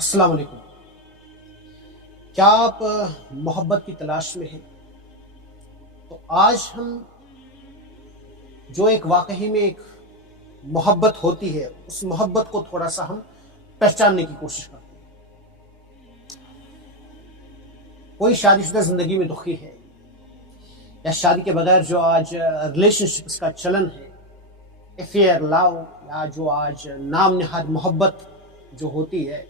السلام علیکم۔ کیا آپ محبت کی تلاش میں ہیں؟ تو آج ہم جو ایک واقعی میں ایک محبت ہوتی ہے اس محبت کو تھوڑا سا ہم پہچاننے کی کوشش کرتے ہیں۔ کوئی شادی شدہ زندگی میں دکھی ہے یا شادی کے بغیر جو آج ریلیشن شپس کا چلن ہے، افیئر، لاؤ، یا جو آج نام نہاد محبت جو ہوتی ہے،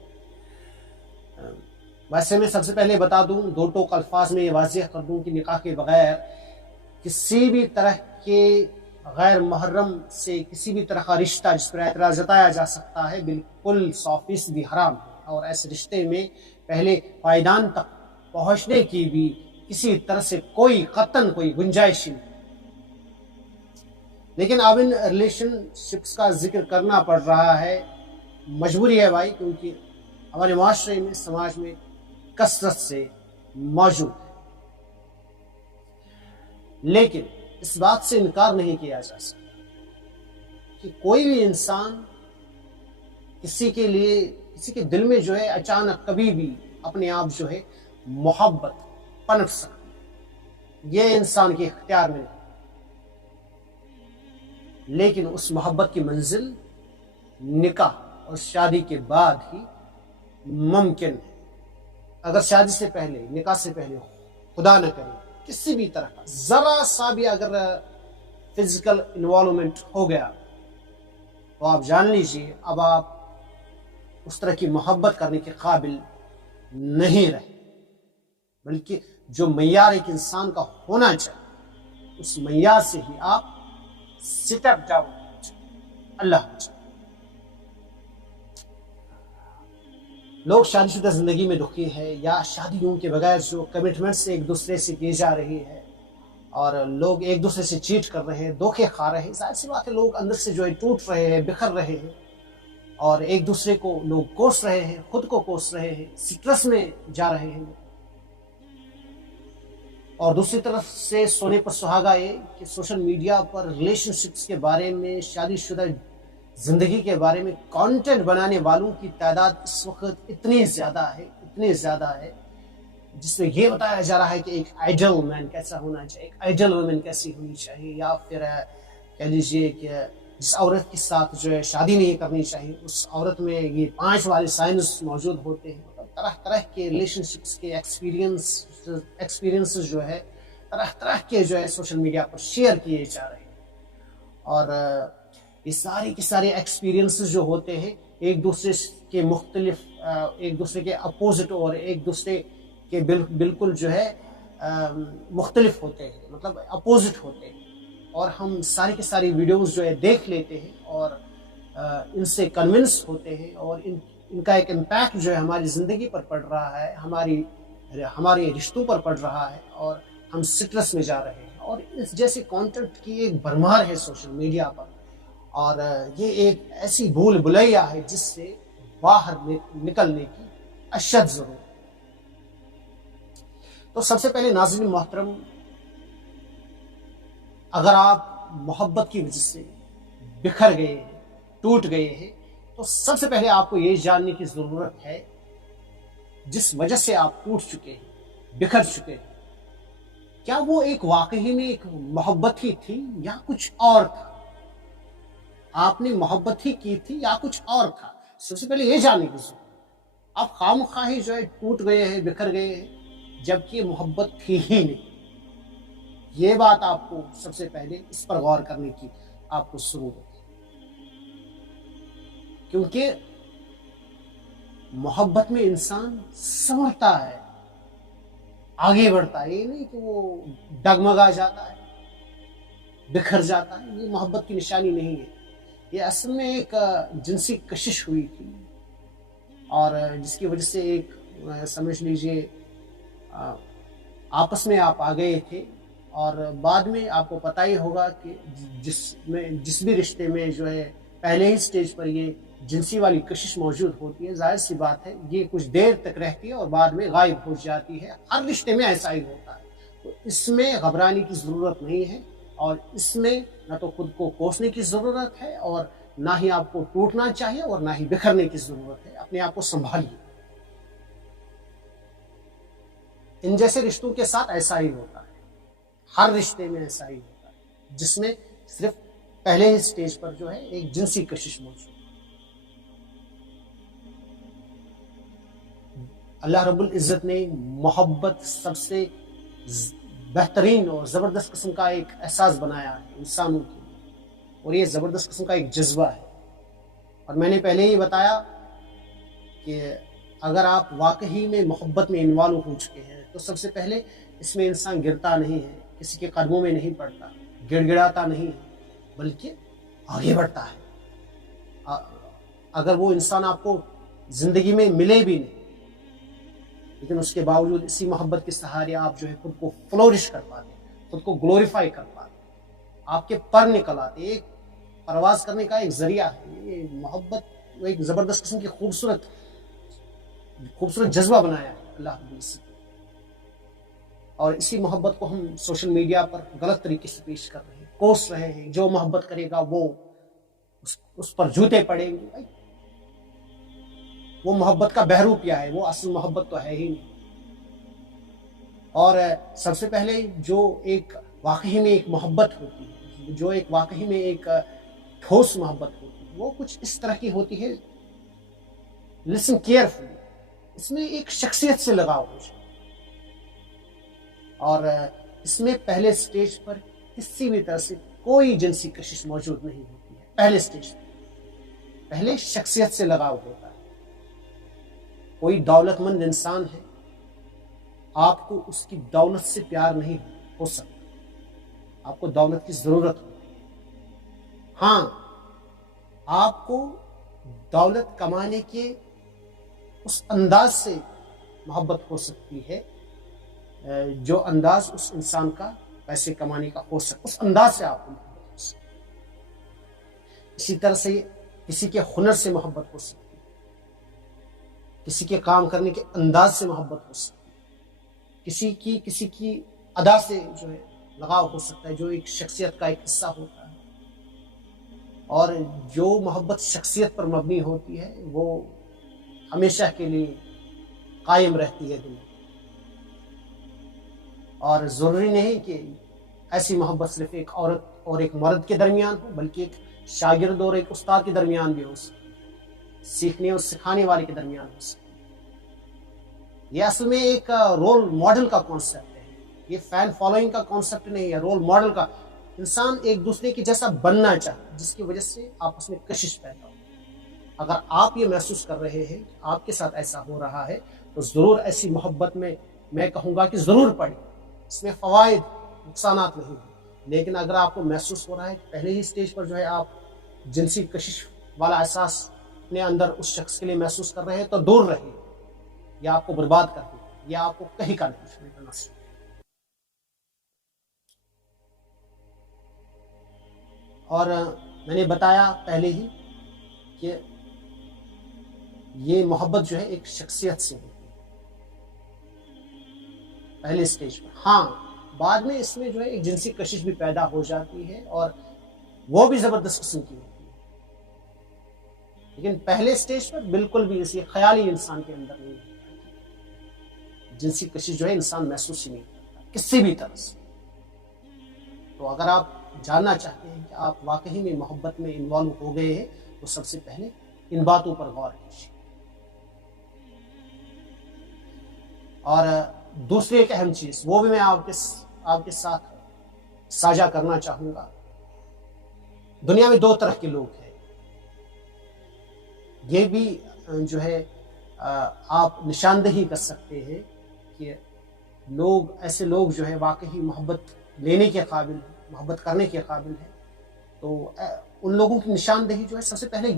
ویسے میں سب سے پہلے بتا دوں، دو ٹوک الفاظ میں یہ واضح کر دوں کہ نکاح کے بغیر کسی بھی طرح کے غیر محرم سے کسی بھی طرح کا رشتہ جس پر اعتراض جتایا جا سکتا ہے بالکل 100% حرام ہے، اور ایسے رشتے میں پہلے پائیدان تک پہنچنے کی بھی کسی طرح سے کوئی قطعاً کوئی گنجائش نہیں۔ لیکن اب ان ریلیشن شپس کا ذکر کرنا پڑ رہا ہے، مجبوری ہے بھائی، کیونکہ ہمارے معاشرے میں، سماج میں کثرت سے موجود ہے۔ لیکن اس بات سے انکار نہیں کیا جا سکتا کہ کوئی بھی انسان کسی کے لیے، کسی کے دل میں جو ہے اچانک کبھی بھی اپنے آپ جو ہے محبت پنپ سکتی ہے، یہ انسان کے اختیار میں نہیں۔ لیکن اس محبت کی منزل نکاح اور شادی کے بعد ہی ممکن ہے۔ اگر شادی سے پہلے، نکاح سے پہلے خدا نہ کرے کسی بھی طرح کا ذرا سا بھی اگر فزیکل انوالومنٹ ہو گیا تو آپ جان لیجیے اب آپ اس طرح کی محبت کرنے کے قابل نہیں رہے، بلکہ جو معیار ایک انسان کا ہونا چاہیے اس معیار سے ہی آپ سٹیپ ڈاؤن۔ اللہ بچائے۔ لوگ شادی شدہ زندگی میں دکھی ہے یا شادیوں کے بغیر جو کمٹمنٹس ایک دوسرے سے کی جا رہی ہے اور لوگ ایک دوسرے سے چیٹ کر رہے ہیں، دھوکے کھا رہے ہیں، ظاہر سی بات ہے لوگ اندر سے جو ہے ٹوٹ رہے ہیں، بکھر رہے ہیں، اور ایک دوسرے کو لوگ کوس رہے ہیں، خود کو کوس رہے ہیں، سٹرس میں جا رہے ہیں۔ اور دوسری طرف سے سونے پر سہاگا یہ کہ سوشل میڈیا پر ریلیشن شپس کے بارے میں، شادی شدہ زندگی کے بارے میں کانٹینٹ بنانے والوں کی تعداد اس وقت اتنی زیادہ ہے جس میں یہ بتایا جا رہا ہے کہ ایک آئیڈل مین کیسا ہونا چاہیے، ایک آئیڈل وومن کیسی ہونی چاہیے، یا پھر کہہ لیجیے کہ جس عورت کے ساتھ جو ہے شادی نہیں کرنی چاہیے اس عورت میں یہ 5 والے سائنس موجود ہوتے ہیں۔ مطلب طرح طرح کے ریلیشن شپس کے ایکسپیرینس جو ہے طرح طرح کے جو ہے سوشل میڈیا پر شیئر کیے جا رہے ہیں، اور یہ سارے کے سارے ایکسپیرینسز جو ہوتے ہیں ایک دوسرے کے مختلف، ایک دوسرے کے اپوزٹ اور ایک دوسرے کے بالکل جو ہے مختلف ہوتے ہیں، مطلب اپوزٹ ہوتے ہیں، اور ہم ساری کی ساری ویڈیوز جو ہے دیکھ لیتے ہیں اور ان سے کنونس ہوتے ہیں، اور ان کا ایک امپیکٹ جو ہے ہماری زندگی پر پڑ رہا ہے، ہمارے رشتوں پر پڑ رہا ہے، اور ہم سٹرس میں جا رہے ہیں۔ اور اس جیسے کانٹینٹ کی ایک بھرمار ہے سوشل میڈیا پر، اور یہ ایک ایسی بھول بھلیا ہے جس سے باہر نکلنے کی اشد ضرورت ہے۔ تو سب سے پہلے ناظرین محترم، اگر آپ محبت کی وجہ سے بکھر گئے ہیں، ٹوٹ گئے ہیں، تو سب سے پہلے آپ کو یہ جاننے کی ضرورت ہے جس وجہ سے آپ ٹوٹ چکے ہیں، بکھر چکے ہیں، کیا وہ ایک واقعی میں ایک محبت ہی تھی یا کچھ اور تھا؟ آپ نے محبت ہی کی تھی یا کچھ اور تھا؟ سب سے پہلے یہ جاننے کی ضرورت ہے۔ آپ خام خواہی جو ہے ٹوٹ گئے ہیں، بکھر گئے ہیں، جبکہ محبت تھی ہی نہیں۔ یہ بات آپ کو سب سے پہلے اس پر غور کرنے کی آپ کو ضرورت ہے، کیونکہ محبت میں انسان سنورتا ہے، آگے بڑھتا ہے، یہ نہیں کہ وہ ڈگمگا جاتا ہے، بکھر جاتا ہے۔ یہ محبت کی نشانی نہیں ہے، یہ اصل میں ایک جنسی کشش ہوئی تھی، اور جس کی وجہ سے ایک سمجھ لیجئے آپس میں آپ آ گئے تھے، اور بعد میں آپ کو پتہ ہی ہوگا کہ جس بھی رشتے میں جو ہے پہلے ہی سٹیج پر یہ جنسی والی کشش موجود ہوتی ہے، ظاہر سی بات ہے یہ کچھ دیر تک رہتی ہے اور بعد میں غائب ہو جاتی ہے۔ ہر رشتے میں ایسا ہی ہوتا ہے، تو اس میں گھبرانے کی ضرورت نہیں ہے، اور اس میں نہ تو خود کو کوسنے کی ضرورت ہے، اور نہ ہی آپ کو ٹوٹنا چاہیے، اور نہ ہی بکھرنے کی ضرورت ہے۔ اپنے آپ کو سنبھالیے، ان جیسے رشتوں کے ساتھ ایسا ہی ہوتا ہے، ہر رشتے میں ایسا ہی ہوتا ہے، جس میں صرف پہلے ہی سٹیج پر جو ہے ایک جنسی کشش موجود ہے۔ اللہ رب العزت نے محبت سب سے بہترین اور زبردست قسم کا ایک احساس بنایا ہے انسانوں کے لیے، اور یہ زبردست قسم کا ایک جذبہ ہے۔ اور میں نے پہلے ہی بتایا کہ اگر آپ واقعی میں محبت میں انوالو ہو چکے ہیں تو سب سے پہلے اس میں انسان گرتا نہیں ہے، کسی کے قدموں میں نہیں پڑتا، گڑ گڑاتا نہیں ہے، بلکہ آگے بڑھتا ہے۔ اگر وہ انسان آپ کو زندگی میں ملے بھی نہیں، لیکن اس کے باوجود اسی محبت کے سہارے آپ جو ہے خود کو فلورش کر پاتے، خود کو گلوریفائی کر پاتے، آپ کے پر نکل آتے، ایک پرواز کرنے کا ایک ذریعہ ہے۔ یہ محبت ایک زبردست قسم کی خوبصورت جذبہ بنایا ہے اللہ رب العزت نے، اور اسی محبت کو ہم سوشل میڈیا پر غلط طریقے سے پیش کر رہے ہیں، کوس رہے ہیں۔ جو محبت کرے گا وہ اس پر جوتے پڑیں گے۔ بھائی وہ محبت کا بہروپیہ ہے، وہ اصل محبت تو ہے ہی نہیں۔ اور سب سے پہلے جو ایک واقعی میں ایک محبت ہوتی ہے، جو ایک واقعی میں ایک ٹھوس محبت ہوتی ہے، وہ کچھ اس طرح کی ہوتی ہے، لسن کیئرفلی، اس میں ایک شخصیت سے لگاؤ ہو جائے، اور اس میں پہلے سٹیج پر کسی بھی طرح سے کوئی جنسی کشش موجود نہیں ہوتی ہے۔ پہلے سٹیج پر پہلے شخصیت سے لگاؤ ہوتا ہے۔ کوئی دولت مند انسان ہے، آپ کو اس کی دولت سے پیار نہیں ہو سکتا، آپ کو دولت کی ضرورت ہوتی ہے۔ ہاں، آپ کو دولت کمانے کے اس انداز سے محبت ہو سکتی ہے جو انداز اس انسان کا پیسے کمانے کا ہو سکتا، اس انداز سے آپ کو محبت ہو سکتی ہے۔ اسی طرح سے کسی کے ہنر سے محبت ہو سکتی ہے، کسی کے کام کرنے کے انداز سے محبت ہو سکتی ہے، کسی کی ادا سے جو ہے لگاؤ ہو سکتا ہے، جو ایک شخصیت کا ایک حصہ ہوتا ہے۔ اور جو محبت شخصیت پر مبنی ہوتی ہے وہ ہمیشہ کے لیے قائم رہتی ہے دل میں۔ اور ضروری نہیں کہ ایسی محبت صرف ایک عورت اور ایک مرد کے درمیان ہو، بلکہ ایک شاگرد اور ایک استاد کے درمیان بھی ہو سکتی ہے، سیکھنے اور سکھانے والے کے درمیان ہو سکتی ہے۔ یہ اصل میں ایک رول ماڈل کا کانسیپٹ ہے، یہ فین فالوئنگ کا کانسیپٹ نہیں ہے، رول ماڈل کا۔ انسان ایک دوسرے کی جیسا بننا چاہے، جس کی وجہ سے آپس میں کشش پیدا ہو۔ اگر آپ یہ محسوس کر رہے ہیں کہ آپ کے ساتھ ایسا ہو رہا ہے تو ضرور ایسی محبت میں کہوں گا کہ ضرور پڑیں، اس میں فوائد نقصانات نہیں ہیں۔ لیکن اگر آپ کو محسوس ہو رہا ہے کہ پہلے ہی سٹیج پر جو ہے آپ جنسی کشش والا احساس اپنے اندر اس شخص کے لیے محسوس کر رہے ہیں تو دور رہیے، یا آپ کو برباد کر دے، یا آپ کو کہیں کا نہیں چھوڑنا۔ اور میں نے بتایا پہلے ہی کہ یہ محبت جو ہے ایک شخصیت سے ہوتی ہے پہلے سٹیج پر۔ ہاں، بعد میں اس میں جو ہے ایک جنسی کشش بھی پیدا ہو جاتی ہے، اور وہ بھی زبردست قسم کی ہوتی ہے، لیکن پہلے سٹیج پر بالکل بھی اسی خیالی انسان کے اندر نہیں ہوتا۔ جنسی کشش جو ہے انسان محسوس ہی نہیں کرتا کسی بھی طرح سے۔ تو اگر آپ جاننا چاہتے ہیں کہ آپ واقعی میں محبت میں انوالو ہو گئے ہیں تو سب سے پہلے ان باتوں پر غور کیجیے۔ اور دوسری ایک اہم چیز وہ بھی میں آپ کے ساتھ ساجھا کرنا چاہوں گا۔ دنیا میں دو طرح کے لوگ ہیں، یہ بھی جو ہے آپ نشاندہی کر سکتے ہیں کہ ایسے لوگ جو ہے واقعی محبت لینے کے قابل ہیں، محبت کرنے کے قابل ہیں۔ تو ان لوگوں کی نشاندہی جو ہے سب سے پہلے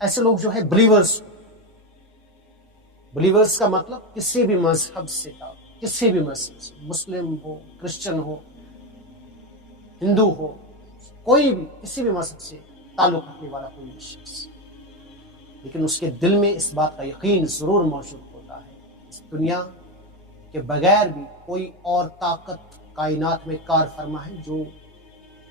ایسے لوگ جو ہے بلیورز کا مطلب کسی بھی مذہب سے، کسی بھی مذہب سے، مسلم ہو، کرسچن ہو، ہندو ہو، کوئی بھی کسی بھی مذہب سے تعلق رکھنے والا کوئی بھی شخص، لیکن اس کے دل میں اس بات کا یقین ضرور موجود ہوتا ہے اس دنیا کے بغیر بھی کوئی اور طاقت کائنات میں کار فرما ہے جو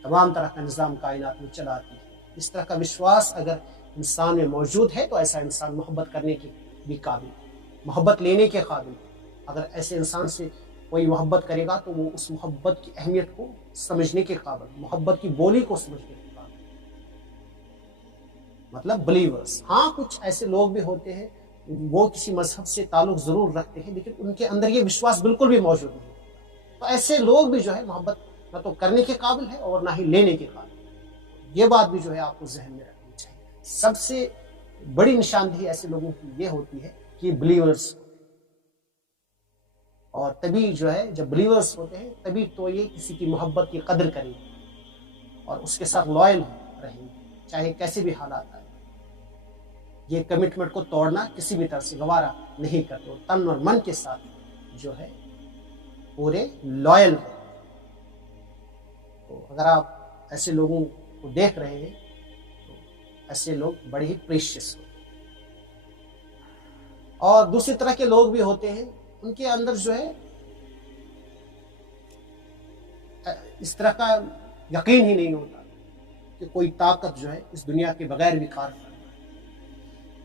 تمام طرح کا نظام کائنات میں چلاتی ہے۔ اس طرح کا وشواس اگر انسان میں موجود ہے تو ایسا انسان محبت کرنے کے بھی قابل ہے، محبت لینے کے قابل ہے۔ اگر ایسے انسان سے کوئی محبت کرے گا تو وہ اس محبت کی اہمیت کو سمجھنے کے قابل، محبت کی بولی کو سمجھنے کے قابل، مطلب بلیورز۔ ہاں کچھ ایسے لوگ بھی ہوتے ہیں وہ کسی مذہب سے تعلق ضرور رکھتے ہیں لیکن ان کے اندر یہ وشواس بالکل بھی موجود نہیں، تو ایسے لوگ بھی جو ہے محبت نہ تو کرنے کے قابل ہے اور نہ ہی لینے کے قابل۔ یہ بات بھی جو ہے آپ کو ذہن میں رکھنی چاہیے۔ سب سے بڑی نشاندہی ایسے لوگوں کی یہ ہوتی ہے کہ بلیورز، اور تبھی جو ہے جب بلیورز ہوتے ہیں تبھی تو یہ کسی کی محبت کی قدر کریں گے اور اس کے ساتھ لائل رہیں گے چاہے کیسے بھی حالات آئے۔ یہ کمٹمنٹ کو توڑنا کسی بھی طرح سے گوارا نہیں کرتے، اور تن اور من کے ساتھ جو ہے پورے لائل ہیں۔ تو اگر آپ ایسے لوگوں کو دیکھ رہے ہیں تو ایسے لوگ بڑے ہی پریشیس ہوتے ہیں۔ اور دوسری طرح کے لوگ بھی ہوتے ہیں ان کے اندر جو ہے اس طرح کا یقین ہی نہیں ہوتا کہ کوئی طاقت جو ہے اس دنیا کے بغیر بھی کار کرنا ہے۔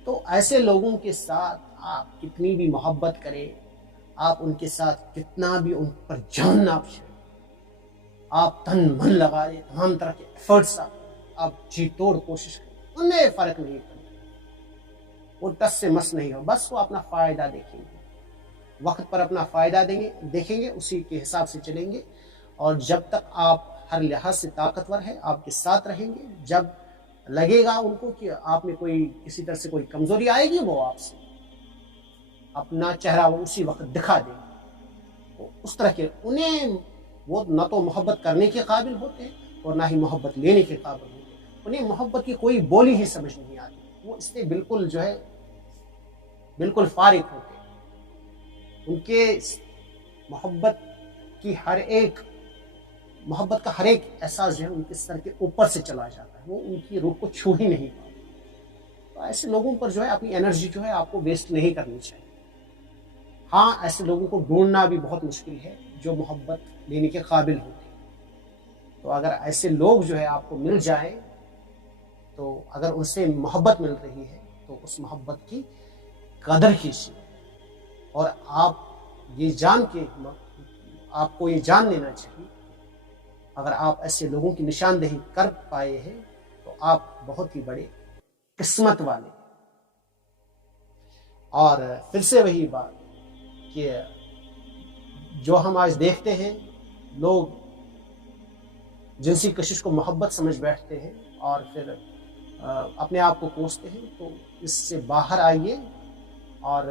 تو ایسے لوگوں کے ساتھ آپ کتنی بھی محبت کریں، آپ ان کے ساتھ کتنا بھی ان پر جان نہ بچھائیں، آپ تن من لگا دیں، تمام طرح کے ایفرٹس آپ جی توڑ کوشش کریں، ان میں فرق نہیں پڑتا، وہ ٹس سے مس نہیں ہو، بس وہ اپنا فائدہ دیکھیں گے، وقت پر اپنا فائدہ دیکھیں گے، اسی کے حساب سے چلیں گے، اور جب تک آپ ہر لحاظ سے طاقتور ہے آپ کے ساتھ رہیں گے، جب لگے گا ان کو کہ آپ میں کوئی کسی طرح سے کوئی کمزوری آئے گی وہ آپ سے اپنا چہرہ وہ اسی وقت دکھا دیں گے۔ تو اس طرح کے انہیں وہ نہ تو محبت کرنے کے قابل ہوتے ہیں اور نہ ہی محبت لینے کے قابل ہوتے ہیں، انہیں محبت کی کوئی بولی ہی سمجھ نہیں آتی، وہ اس سے بالکل جو ہے بالکل فارغ ہوتے ہیں۔ ان کے محبت کا ہر ایک احساس جو ہے ان کے سر کے اوپر سے چلا جاتا ہے، وہ ان کی روح کو چھو ہی نہیں پاتا۔ تو ایسے لوگوں پر جو ہے اپنی انرجی جو ہے آپ کو ویسٹ نہیں کرنی چاہیے۔ ہاں ایسے لوگوں کو ڈھونڈنا بھی بہت مشکل ہے جو محبت لینے کے قابل ہوتے ہیں۔ تو اگر ایسے لوگ جو ہے آپ کو مل جائیں تو اگر ان سے محبت مل رہی ہے تو اس محبت کی قدر کیجیے، اور آپ کو یہ جان لینا چاہیے اگر آپ ایسے لوگوں کی نشاندہی کر پائے ہیں تو آپ بہت ہی بڑے قسمت والے۔ اور پھر سے وہی بات کہ جو ہم آج دیکھتے ہیں لوگ جنسی کشش کو محبت سمجھ بیٹھتے ہیں اور پھر اپنے آپ کو کوستے ہیں، تو اس سے باہر آئیے، اور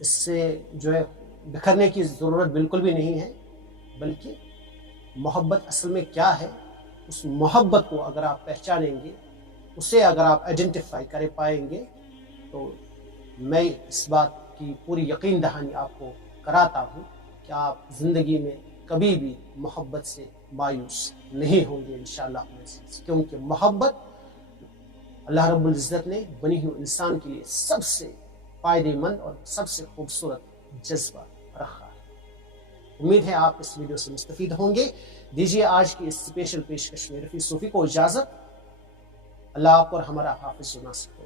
اس سے جو ہے بکھرنے کی ضرورت بالکل بھی نہیں ہے، بلکہ محبت اصل میں کیا ہے، اس محبت کو اگر آپ پہچانیں گے، اسے اگر آپ آئیڈینٹیفائی کر پائیں گے، تو میں اس بات کی پوری یقین دہانی آپ کو کراتا ہوں کہ آپ زندگی میں کبھی بھی محبت سے مایوس نہیں ہوں گے انشاءاللہ، کیونکہ محبت اللہ رب العزت نے بنی ہوئی انسان کے لیے سب سے فائدہ مند اور سب سے خوبصورت جذبہ رکھا ہے۔ امید ہے آپ اس ویڈیو سے مستفید ہوں گے۔ دیجیے آج کی اس اسپیشل پیشکش میں رفیع صوفی کو اجازت۔ اللہ آپ اور ہمارا حافظ و ناصر ہو۔